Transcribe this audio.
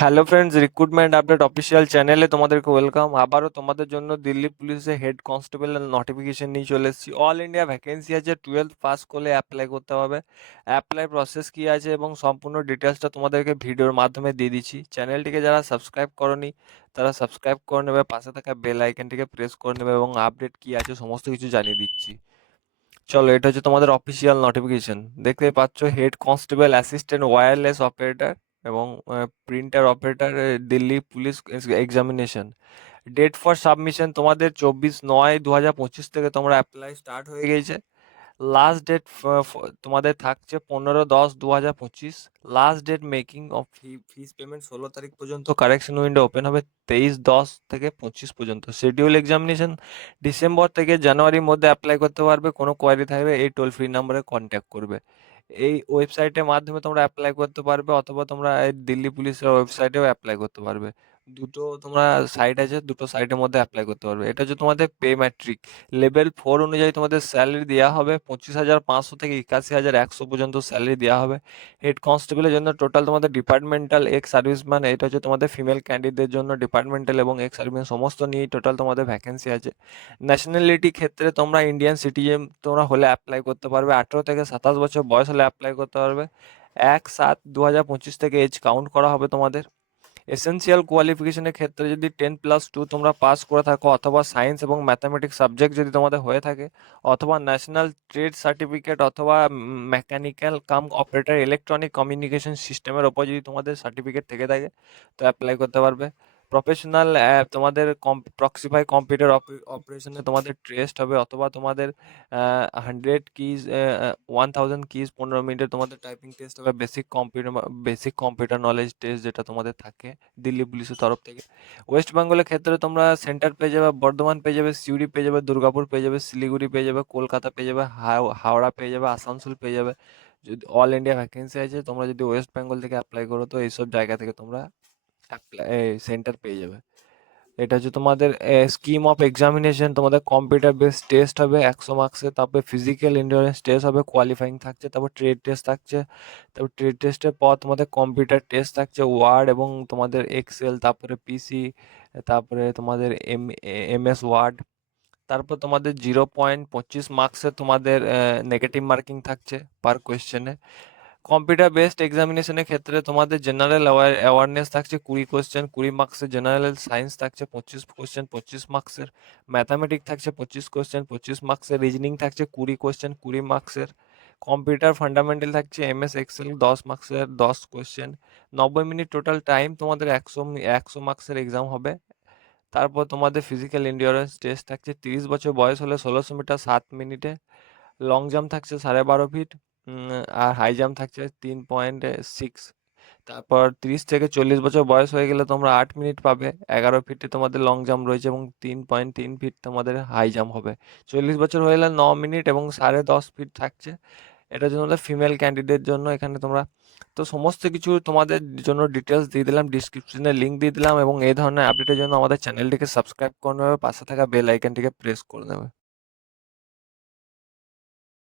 Hello friends recruitment update official চ্যানেলে তোমাদেরকে welcome আবারও তোমাদের জন্য দিল্লি পুলিশে হেড কনস্টেবলের নোটিফিকেশন নিয়ে চলে এসেছি। অল ইন্ডিয়া ভ্যাকেন্সি আছে টুয়েলভ পাস করলে অ্যাপ্লাই করতে হবে। অ্যাপ্লাই প্রসেস কী আছে এবং সম্পূর্ণ ডিটেলসটা তোমাদেরকে ভিডিওর মাধ্যমে দিয়ে দিচ্ছি। চ্যানেলটিকে যারা সাবস্ক্রাইব করনি, তারা সাবস্ক্রাইব করে নেবে, পাশে থাকা বেল আইকনটিকে প্রেস করে নেবে এবং আপডেট কী আছে সমস্ত কিছু জানিয়ে দিচ্ছি। চলো, এটা হচ্ছে তোমাদের অফিসিয়াল নোটিফিকেশন দেখতে পাচ্ছ head constable assistant wireless operator এবং printer operator Delhi police examination date for submission তোমাদের চব্বিশ নয় দু হাজার পঁচিশ থেকে তোমরা অ্যাপ্লাই স্টার্ট হয়ে গেছে লাস্ট ডেট তোমাদের থাকছে পনেরো দশ দু হাজার পঁচিশ। Last date making of fee fees payment ষোলো তারিখ পর্যন্ত। কারেকশন উইন্ডো ওপেন হবে তেইশ দশ থেকে পঁচিশ পর্যন্ত। শিডিউল এক্সামিনেশন ডিসেম্বর থেকে জানুয়ারির মধ্যে অ্যাপ্লাই করতে পারবে। কোনো কোয়ারি থাকবে এই টোল ফ্রি নাম্বারে কন্ট্যাক্ট করবে। এই ওয়েবসাইটের মাধ্যমে তোমরা অ্যাপ্লাই করতে পারবে, অথবা তোমরা এই দিল্লি পুলিশের ওয়েবসাইটেও অ্যাপ্লাই করতে পারবে। দুটো তোমরা সাইট আছে, দুটো সাইটের মধ্যে অ্যাপ্লাই করতে পারবে। এটা হচ্ছে তোমাদের পে ম্যাট্রিক লেভেল ফোর অনুযায়ী তোমাদের স্যালারি দেওয়া হবে, পঁচিশ হাজার পাঁচশো থেকে একাশি হাজার একশো পর্যন্ত স্যালারি দেওয়া হবে। হেড কনস্টেবলের জন্য টোটাল তোমাদের ডিপার্টমেন্টাল এক্স সার্ভিসম্যান এটা হচ্ছে তোমাদের ফিমেল ক্যান্ডিডেটদের জন্য ডিপার্টমেন্টাল এবং এক্স সার্ভিস সমস্ত নিয়েই টোটাল তোমাদের ভ্যাকেন্সি আছে। ন্যাশনালিটি ক্ষেত্রে তোমরা ইন্ডিয়ান সিটিজেন তোমরা হলে অ্যাপ্লাই করতে পারবে। আঠেরো থেকে সাতাশ বছর বয়স হলে অ্যাপ্লাই করতে পারবে। এক সাত দু হাজার পঁচিশ থেকে এজ কাউন্ট করা হবে তোমাদের। এসেন্সিয়াল কোয়ালিফিকেশনের ক্ষেত্রে যদি টেন প্লাস টু তোমরা পাস করে থাকো, অথবা সায়েন্স এবং ম্যাথামেটিক্স সাবজেক্ট যদি তোমাদের হয়ে থাকে, অথবা ন্যাশনাল ট্রেড সার্টিফিকেট অথবা mechanical cum operator electronic communication সিস্টেমের ওপর যদি তোমাদের সার্টিফিকেট থেকে থাকে, তো অ্যাপ্লাই করতে পারবে। প্রফেশনাল অ্যাপ তোমাদের প্রক্সিফাই কম্পিউটার অপারেশনে তোমাদের টেস্ট হবে অথবা তোমাদের hundred keys one thousand keys পনেরো মিনিটে তোমাদের টাইপিং টেস্ট হবে basic computer basic computer knowledge test যেটা তোমাদের থাকে দিল্লি পুলিশের তরফ থেকে। ওয়েস্ট বেঙ্গলের ক্ষেত্রে তোমরা সেন্টার পেয়ে যাবে, বর্ধমান পেয়ে যাবে, সিউড়ি পেয়ে যাবে, দুর্গাপুর পেয়ে যাবে, শিলিগুড়ি পেয়ে যাবে, কলকাতা পেয়ে যাবে হাওড়া পেয়ে যাবে, আসানসোল পেয়ে যাবে। যদি অল ইন্ডিয়া ভ্যাকেন্সি আছে, তোমরা যদি ওয়েস্ট বেঙ্গল থেকে অ্যাপ্লাই করো, তো এইসব জায়গা থেকে তোমরা সেন্টার পেয়ে যাবে। এটা হচ্ছে তোমাদের স্কিম অফ এক্সামিনেশন তোমাদের কম্পিউটার বেসড টেস্ট হবে, একশো মার্কসের তারপরে ফিজিক্যাল ইন্ডুরেন্স টেস্ট হবে কোয়ালিফাইং থাকছে, তারপর ট্রেড টেস্ট থাকছে, তারপর ট্রেড টেস্টের পর তোমাদের কম্পিউটার টেস্ট থাকছে ওয়ার্ড এবং তোমাদের এক্সেল তারপরে পিসি তারপরে তোমাদের এম এম এস ওয়ার্ড তারপর তোমাদের জিরো পয়েন্ট পঁচিশ মার্কসের তোমাদের নেগেটিভ মার্কিং থাকছে পার কোয়েশ্চেনে কম্পিউটার বেসড এক্সামিনেশনের ক্ষেত্রে তোমাদের জেনারেল অ্যাওয়ারনেস থাকছে কুড়ি কোয়েশ্চেন কুড়ি মার্কসের জেনারেল সায়েন্স থাকছে পঁচিশ কোয়েশ্চেন পঁচিশ মার্কসের ম্যাথামেটিক থাকছে পঁচিশ কোয়েশ্চেন পঁচিশ মার্কসের রিজনিং থাকছে কুড়ি কোয়েশ্চেন কুড়ি মার্কসের কম্পিউটার ফান্ডামেন্টাল থাকছে এম এস এক্সেল দশ মার্কসের দশ কোয়েশ্চেন নব্বই মিনিট টোটাল টাইম তোমাদের একশো একশো মার্কসের এক্সাম হবে। তারপর তোমাদের ফিজিক্যাল ইন্ডিওরেন্স টেস্ট থাকছে তিরিশ বছর বয়স হলে ষোলোশো মিটার সাত মিনিটে লং জাম্প থাকছে সাড়ে বারো ফিট আর হাই জাম্প থাকছে তিন পয়েন্ট সিক্স তারপর তিরিশ থেকে চল্লিশ বছর বয়স হয়ে গেলে তোমরা আট মিনিট পাবে। এগারো ফিটে তোমাদের লং জাম্প রয়েছে এবং তিন পয়েন্ট তিন ফিট তোমাদের হাই জাম্প হবে। চল্লিশ বছর হয়ে গেলে ন মিনিট এবং সাড়ে দশ ফিট থাকছে। এটার জন্য ফিমেল ক্যান্ডিডেট জন্য। এখানে তোমরা তো সমস্ত কিছু তোমাদের জন্য ডিটেলস দিয়ে দিলাম ডিসক্রিপশনে লিঙ্ক দিয়ে দিলাম এবং এই ধরনের আপডেটের জন্য আমাদের চ্যানেলটিকে সাবস্ক্রাইব করে নেবে। পাশে থাকা বেল আইকনটিকে প্রেস করে নেবে।